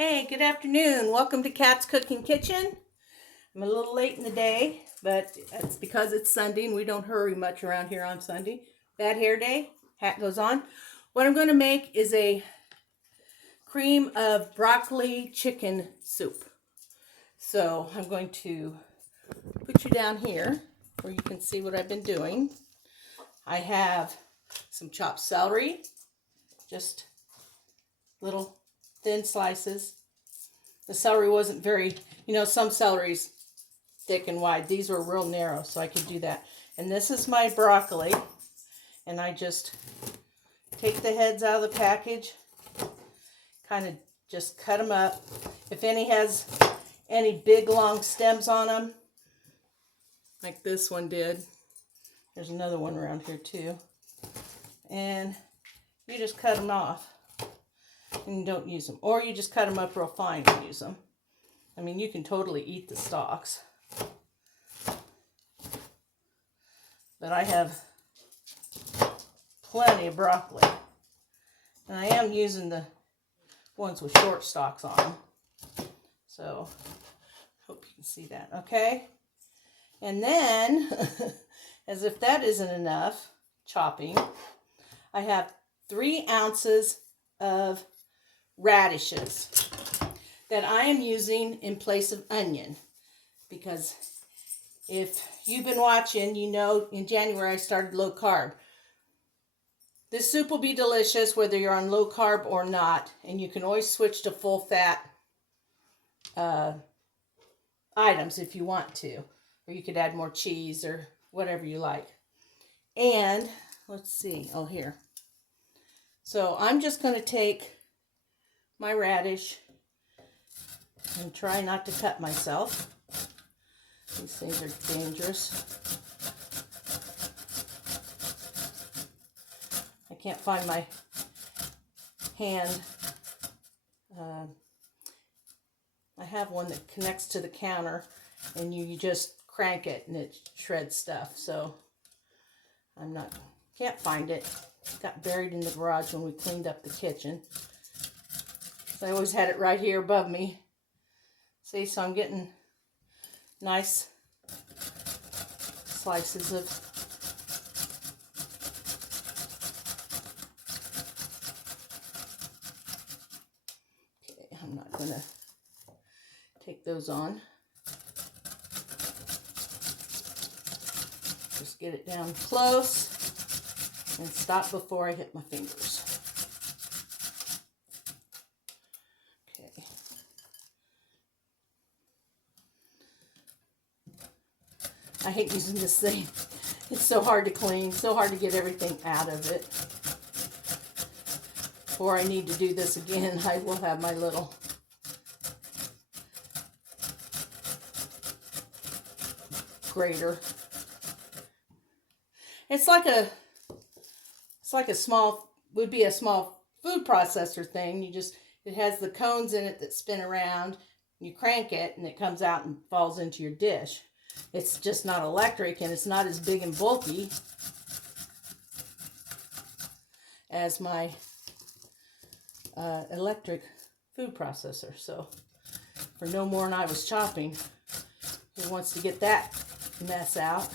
Hey, good afternoon. Welcome to Kat's Cooking Kitchen. I'm a little late in the day, but it's because it's Sunday and we don't hurry much around here on Sunday. Bad hair day, hat goes on. What I'm going to make is a cream of broccoli chicken soup. So I'm going to put you down here where you can see what I've been doing. I have some chopped celery, just little thin slices. The celery wasn't very, some celery's thick and wide. These were real narrow, so I could do that. And this is my broccoli. And I just take the heads out of the package, kind of just cut them up. If any has any big long stems on them, like this one did. There's another one around here too. And you just cut them off. And you don't use them. Or you just cut them up real fine and use them. I mean, you can totally eat the stalks. But I have plenty of broccoli. And I am using the ones with short stalks on them. So, hope you can see that. Okay? And then, as if that isn't enough chopping, I have 3 ounces of radishes that I am using in place of onion, because if you've been watching, you know in January I started low carb. This soup will be delicious whether you're on low carb or not, and you can always switch to full fat items if you want to, or you could add more cheese or whatever you like. And let's see, here. So I'm just going to take my radish and try not to cut myself. These things are dangerous. I can't find my hand. I have one that connects to the counter and you just crank it and it shreds stuff. So can't find it. It got buried in the garage when we cleaned up the kitchen. So I always had it right here above me. See, so I'm getting nice slices of okay, I'm not going to take those on. Just get it down close and stop before I hit my fingers. Okay. I hate using this thing. It's so hard to clean, so hard to get everything out of it. Before I need to do this again, I will have my little grater. It's like a small, would be a small food processor thing. It has the cones in it that spin around. You crank it and it comes out and falls into your dish. It's just not electric and it's not as big and bulky as my electric food processor. So for no more than I was chopping, who wants to get that mess out?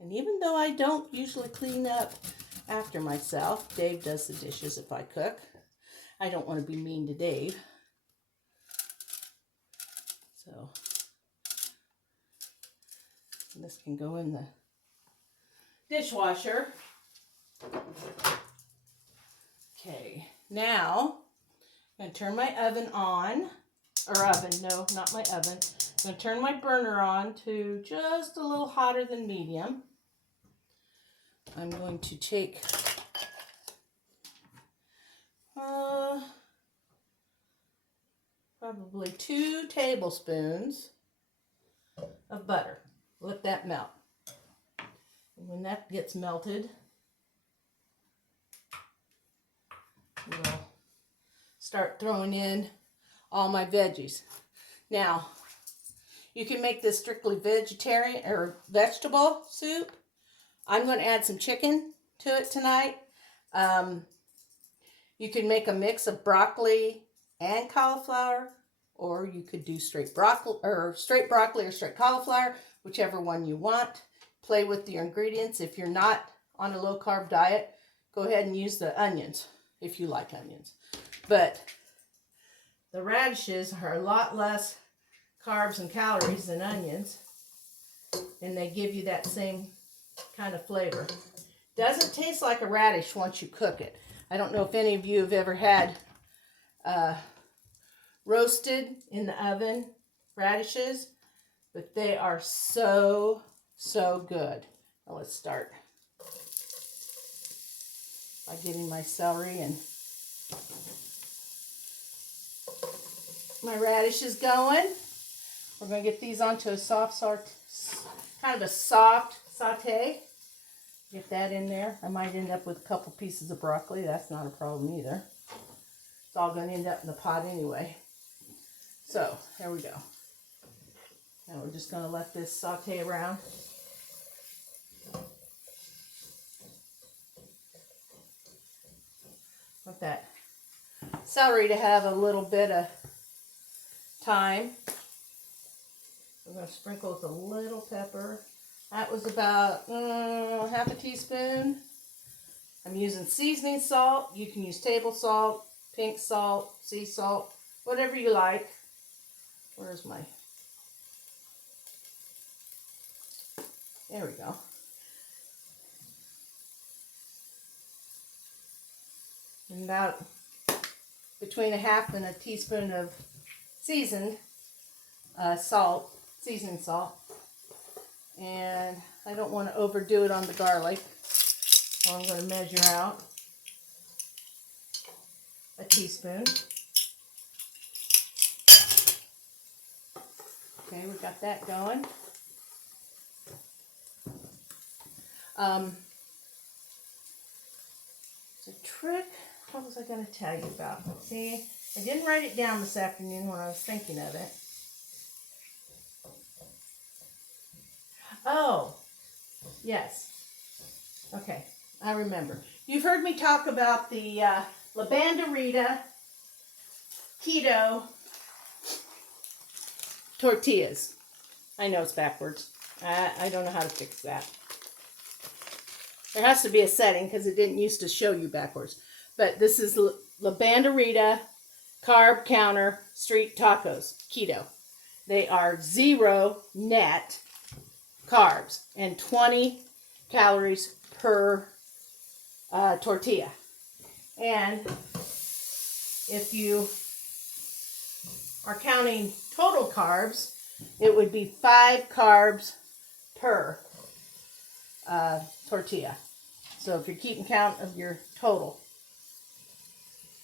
And even though I don't usually clean up after myself, Dave does the dishes if I cook. I don't want to be mean to Dave. So this can go in the dishwasher. Okay, now I'm going to turn my oven on. No, not my oven. I'm going to turn my burner on to just a little hotter than medium. I'm going to take probably 2 tablespoons of butter. Let that melt. And when that gets melted, we'll start throwing in all my veggies. Now, you can make this strictly vegetarian or vegetable soup. I'm going to add some chicken to it tonight. You can make a mix of broccoli, and cauliflower, or you could do straight broccoli or straight cauliflower, whichever one you want. Play with your ingredients. If you're not on a low-carb diet, go ahead and use the onions if you like onions. But the radishes are a lot less carbs and calories than onions, and they give you that same kind of flavor. Doesn't taste like a radish once you cook it. I don't know if any of you have ever had roasted in the oven radishes, but they are so good. Now let's start by getting my celery and my radishes going. We're going to get these onto a kind of a soft saute. Get that in there. I might end up with a couple pieces of broccoli. That's not a problem either. It's all going to end up in the pot anyway. So, there we go. Now we're just going to let this saute around. Want that celery to have a little bit of time. We're going to sprinkle with a little pepper. That was about half a teaspoon. I'm using seasoning salt. You can use table salt, pink salt, sea salt, whatever you like. Where's my... There we go. And about between a half and a teaspoon of seasoned seasoning salt. And I don't want to overdo it on the garlic, so I'm going to measure out a teaspoon. Okay, we got that going. The trick, what was I going to tell you about? See, I didn't write it down this afternoon when I was thinking of it. Oh, yes. Okay, I remember. You've heard me talk about the La Banderita keto tortillas. I know it's backwards. I don't know how to fix that. There has to be a setting because it didn't used to show you backwards. But this is La Banderita Carb Counter Street Tacos Keto. They are 0 net carbs and 20 calories per tortilla. And if you are counting total carbs, it would be 5 carbs per tortilla. So if you're keeping count of your total,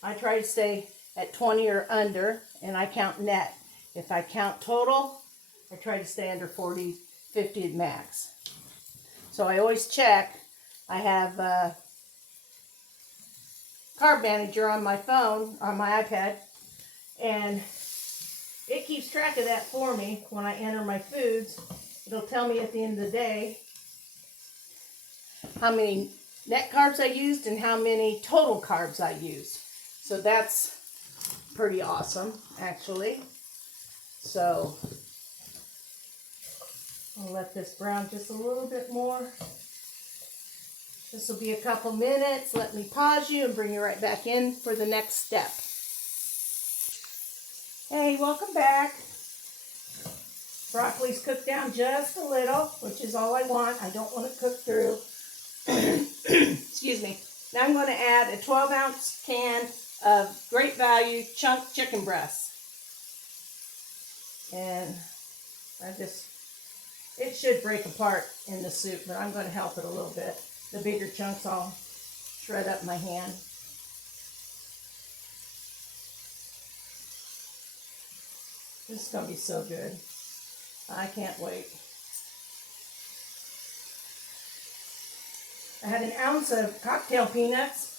I try to stay at 20 or under, and I count net. If I count total, I try to stay under 40, 50 at max. So I always check. I have Carb Manager on my phone, on my iPad, and it keeps track of that for me when I enter my foods. It'll tell me at the end of the day how many net carbs I used and how many total carbs I used. So that's pretty awesome, actually. So I'll let this brown just a little bit more. This will be a couple minutes. Let me pause you and bring you right back in for the next step. Hey, welcome back. Broccoli's cooked down just a little, which is all I want. I don't want it cooked through. Excuse me. Now I'm going to add a 12-ounce can of great value chunk chicken breasts. And it should break apart in the soup, but I'm going to help it a little bit. The bigger chunks I'll shred up in my hand. This is going to be so good. I can't wait. I had an ounce of cocktail peanuts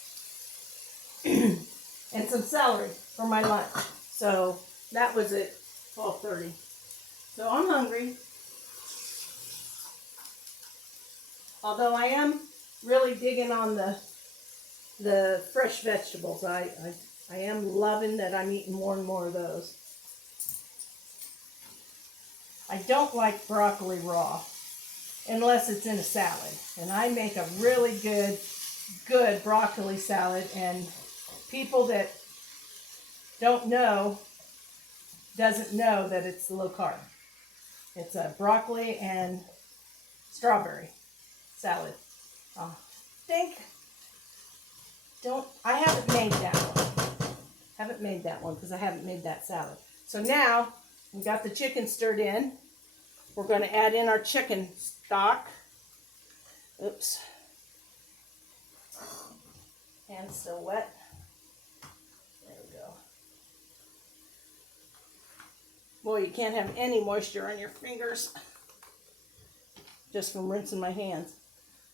and some celery for my lunch. So that was at 12:30. So I'm hungry. Although I am really digging on the fresh vegetables. I I am loving that I'm eating more and more of those. I don't like broccoli raw unless it's in a salad. And I make a really good broccoli salad, and people that doesn't know that it's low carb. It's a broccoli and strawberry salad. I haven't made that one. Haven't made that one because I haven't made that salad. So now we got the chicken stirred in. We're going to add in our chicken stock. Oops. Hand's still wet. There we go. Boy, you can't have any moisture on your fingers just from rinsing my hands.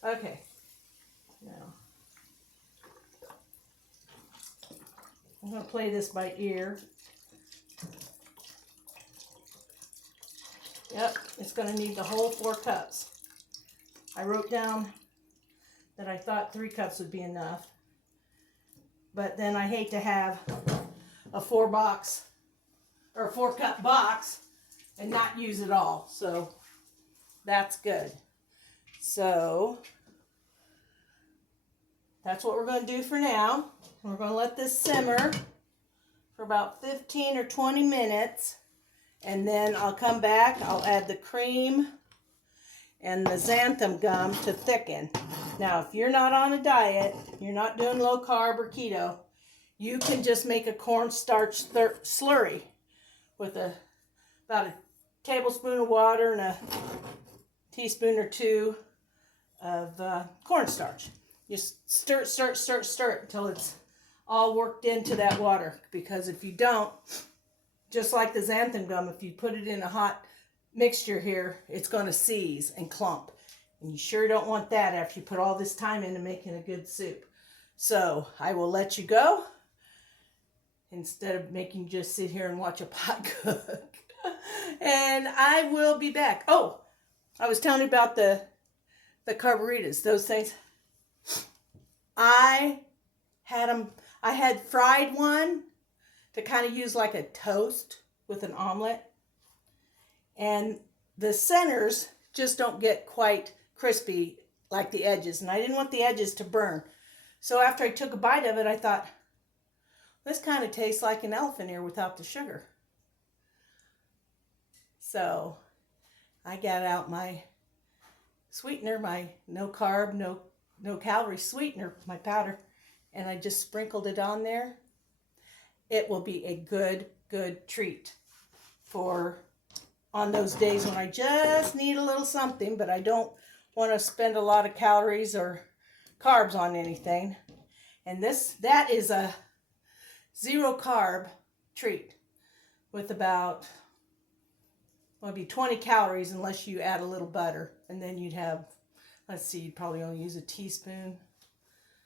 Okay. Now, I'm going to play this by ear. Yep, it's going to need the whole 4 cups. I wrote down that I thought 3 cups would be enough. But then I hate to have a 4-cup box and not use it all. So that's good. So that's what we're going to do for now. We're going to let this simmer for about 15 or 20 minutes. And then I'll come back. I'll add the cream and the xanthan gum to thicken. Now, if you're not on a diet, you're not doing low carb or keto, you can just make a cornstarch slurry with about a tablespoon of water and a teaspoon or 2 of cornstarch. Just stir it until it's all worked into that water. Because if you don't, just like the xanthan gum, if you put it in a hot mixture here, it's going to seize and clump. And you sure don't want that after you put all this time into making a good soup. So I will let you go instead of making you just sit here and watch a pot cook. And I will be back. Oh, I was telling you about the carburetas, those things. I had fried one to kind of use like a toast with an omelet. And the centers just don't get quite crispy like the edges. And I didn't want the edges to burn. So after I took a bite of it, I thought, this kind of tastes like an elephant ear without the sugar. So I got out my sweetener, my no carb, no calorie sweetener, my powder, and I just sprinkled it on there. It will be a good treat for on those days when I just need a little something, but I don't want to spend a lot of calories or carbs on anything. And that is a 0 carb treat with about, maybe 20 calories unless you add a little butter. And then you'd have, let's see, you'd probably only use a teaspoon.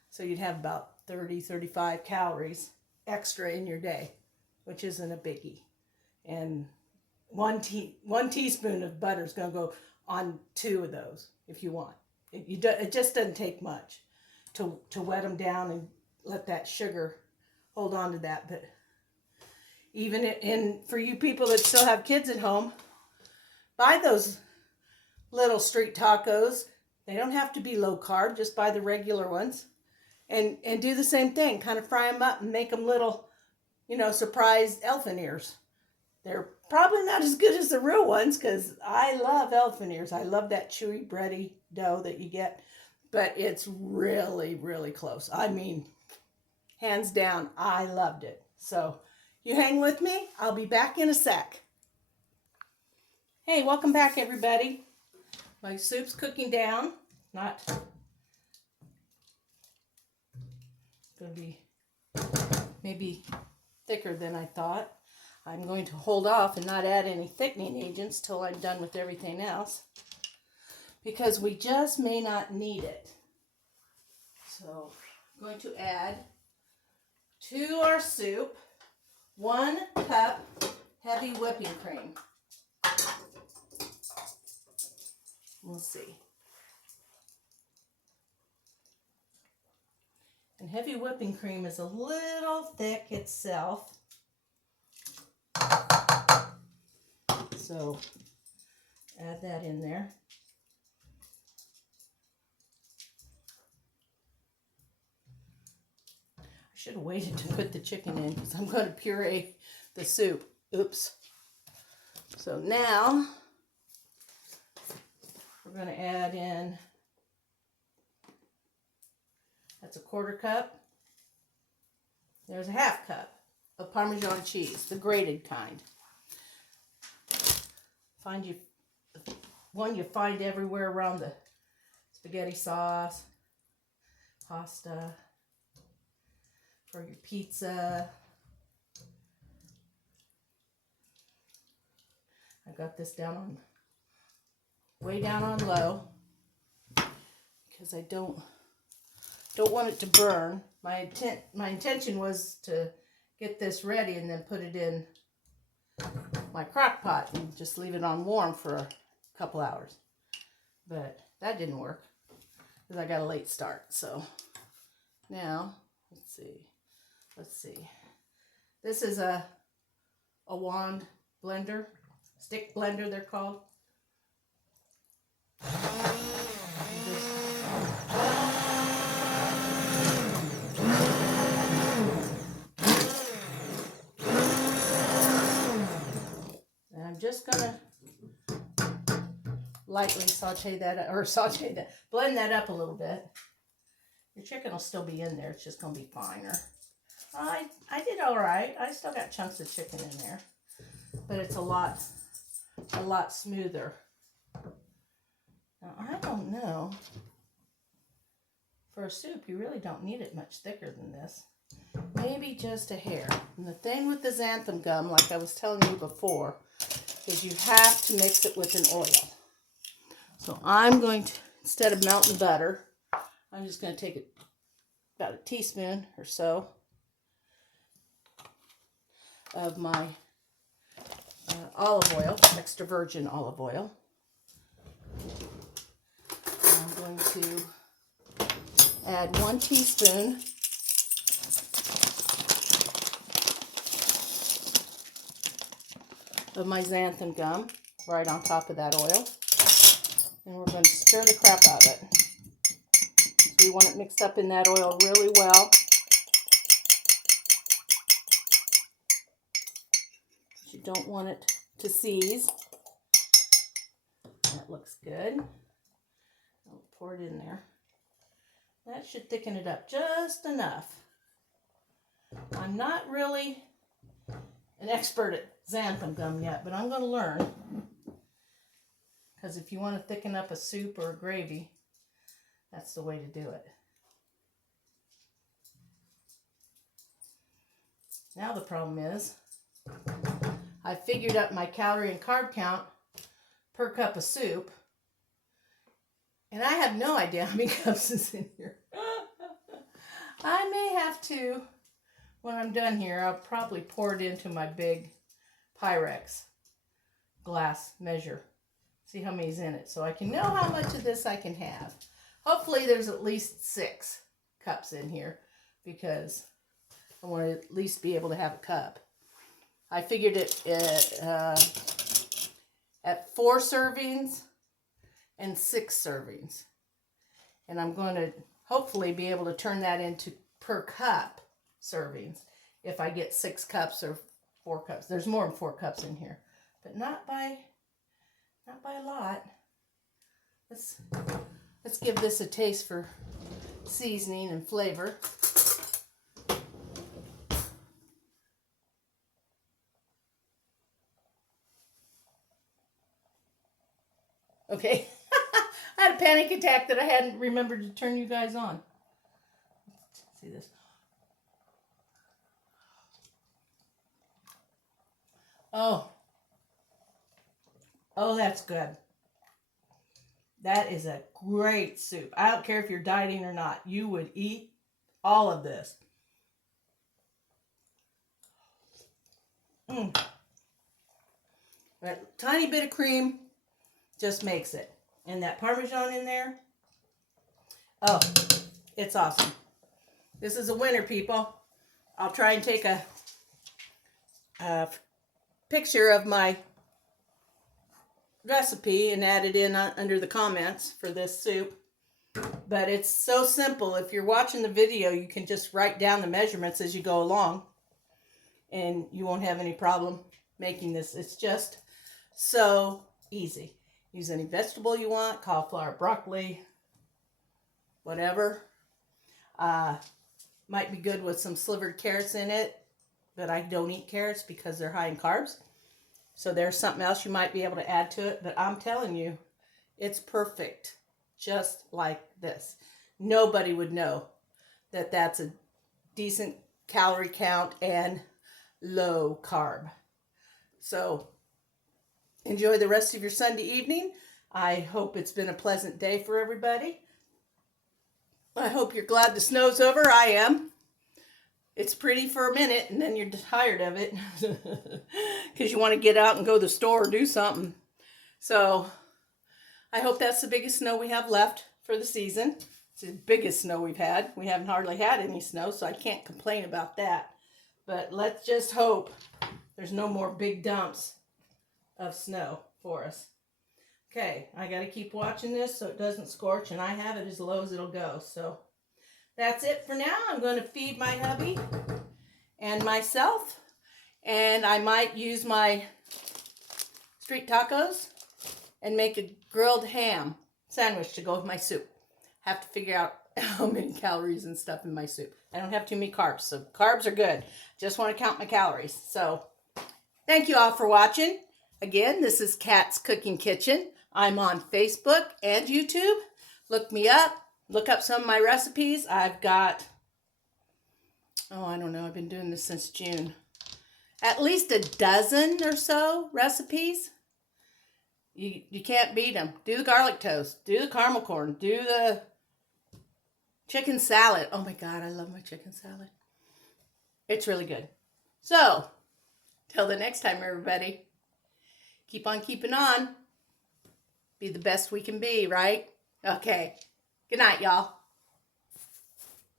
So you'd have about 30, 35 calories extra in your day, which isn't a biggie. And one teaspoon of butter is going to go on 2 of those if you want. It just doesn't take much to wet them down and let that sugar hold on to that. But even for you people that still have kids at home, buy those little street tacos. They don't have to be low carb. Just buy the regular ones. And do the same thing. Kind of fry them up and make them little, surprised elephant ears. They're probably not as good as the real ones because I love elephant ears. I love that chewy, bready dough that you get. But it's really, really close. I mean, hands down, I loved it. So you hang with me. I'll be back in a sec. Hey, welcome back, everybody. My soup's cooking down. Not going to be maybe thicker than I thought. I'm going to hold off and not add any thickening agents till I'm done with everything else because we just may not need it. So I'm going to add to our soup 1 cup heavy whipping cream. We'll see. And heavy whipping cream is a little thick itself. So add that in there. I should have waited to put the chicken in because I'm going to puree the soup. Oops. So now we're going to add in, that's a 1/4 cup. There's a 1/2 cup of Parmesan cheese, the grated kind. Find you one you find everywhere around the spaghetti sauce, pasta, for your pizza. I got this down on, way down on low because I don't want it to burn. My intention was to get this ready and then put it in my crock pot and just leave it on warm for a couple hours. But that didn't work because I got a late start. So now, let's see. This is a wand blender, stick blender they're called. I'm just gonna lightly blend that up a little bit. Your chicken will still be in there. It's just gonna be finer. I did all right. I still got chunks of chicken in there, but it's a lot smoother. Now I don't know. For a soup, you really don't need it much thicker than this. Maybe just a hair. And the thing with the xanthan gum, like I was telling you before, is you have to mix it with an oil. So I'm going to, instead of melting butter, I'm just going to take about a teaspoon or so of my olive oil, extra virgin olive oil. I'm going to add 1 teaspoon of my xanthan gum right on top of that oil. And we're going to stir the crap out of it. So we want it mixed up in that oil really well. You don't want it to seize. That looks good. I'll pour it in there. That should thicken it up just enough. I'm not really an expert at xanthan gum yet, but I'm going to learn. Because if you want to thicken up a soup or a gravy, that's the way to do it. Now the problem is, I figured out my calorie and carb count per cup of soup, and I have no idea how many cups is in here. I may have to, when I'm done here, I'll probably pour it into my big Pyrex glass measure. See how many's in it, so I can know how much of this I can have. Hopefully there's at least 6 cups in here, because I want to at least be able to have a cup. I figured it at 4 servings and 6 servings. And I'm going to hopefully be able to turn that into per cup servings if I get 6 cups or 4 cups. There's more than 4 cups in here, but not by a lot. Let's give this a taste for seasoning and flavor. Okay. I had a panic attack that I hadn't remembered to turn you guys on. Let's see this. Oh, that's good. That is a great soup. I don't care if you're dieting or not. You would eat all of this. That tiny bit of cream just makes it. And that Parmesan in there, oh, it's awesome. This is a winner, people. I'll try and take a picture of my recipe and add it in under the comments for this soup. But it's so simple. If you're watching the video, you can just write down the measurements as you go along, and you won't have any problem making this. It's just so easy. Use any vegetable you want, cauliflower, broccoli, whatever. Might be good with some slivered carrots in it, but I don't eat carrots because they're high in carbs. So there's something else you might be able to add to it, but I'm telling you, it's perfect. Just like this. Nobody would know that that's a decent calorie count and low carb. So enjoy the rest of your Sunday evening. I hope it's been a pleasant day for everybody. I hope you're glad the snow's over. I am. It's pretty for a minute and then you're tired of it because you want to get out and go to the store or do something. So I hope that's the biggest snow we have left for the season. It's the biggest snow we've had. We haven't hardly had any snow, so I can't complain about that. But let's just hope there's no more big dumps of snow for us. Okay, I got to keep watching this so it doesn't scorch, and I have it as low as it'll go. So that's it for now. I'm going to feed my hubby and myself, and I might use my street tacos and make a grilled ham sandwich to go with my soup. Have to figure out how many calories and stuff in my soup. I don't have too many carbs, so carbs are good. Just want to count my calories. So thank you all for watching. Again, this is Kat's Cooking Kitchen. I'm on Facebook and YouTube. Look me up. Look up some of my recipes. I've got, I don't know, I've been doing this since June. At least a dozen or so recipes. You can't beat them. Do the garlic toast. Do the caramel corn. Do the chicken salad. Oh my God, I love my chicken salad. It's really good. So, till the next time, everybody, keep on keeping on. Be the best we can be, right? Okay. Good night, y'all.